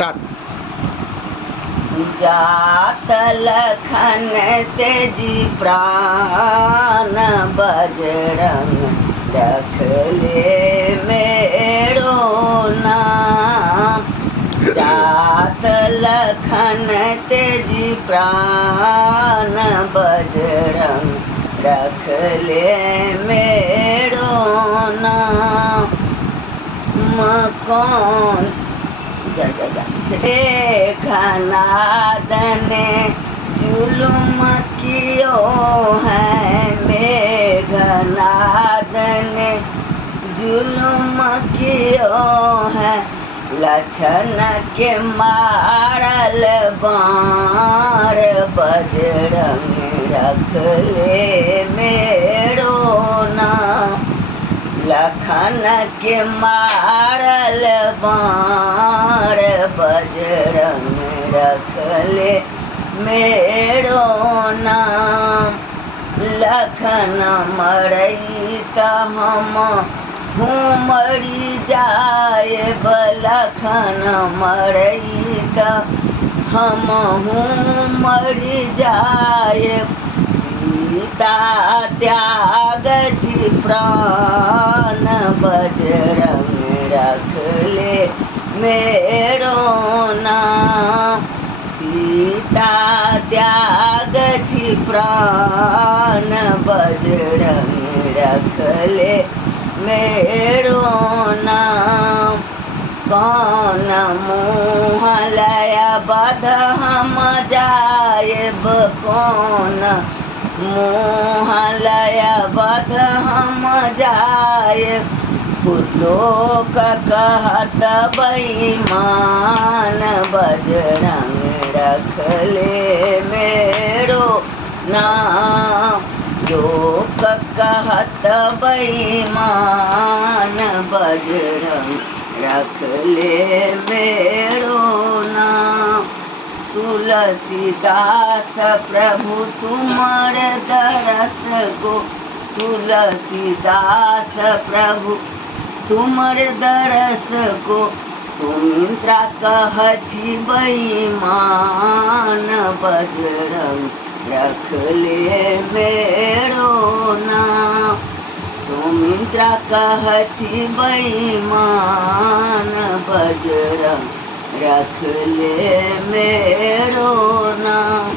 Start. जात लखन तेजी प्राण बजरंग रख ले मेरो नाम। जात लखन तेजी प्राण बजरंग रख ले मेरो नाम। कौन घनाद ने जुल्म कियो है, मेघनाद ने जुल्म कियो है। लछन के मारल बाण बजरंग रख ले मेरो नाम। लखन के मारल बाण बजरंग रख ले मेरो नाम। लखन मरई त हम हूँ मरी जाएब, लखन मरई त हम हूँ मरी जाएब। सीता त्याग थी प्राण बजरंग रख ले मेरो नाम। सीता त्याग थी प्राण बजरंग रख ले मेरो नाम। कौन मुँह लया बध हम जाएब, कौन मुँह लया बध हम जाएब। लोक कहत बेईमान बजरंग रख ले मेरो नाम। लोक कहत बेईमान बजरंग रख ले मेरो नाम। तुलसीदास प्रभु तुमर दरस को, तुलसीदास प्रभु तुमर दरस को। सुमित्रा कहती बेईमान बजरंग रख ले मेरो नाम। सुमित्रा कहती बेईमान बजरंग रख ले मेरो नाम।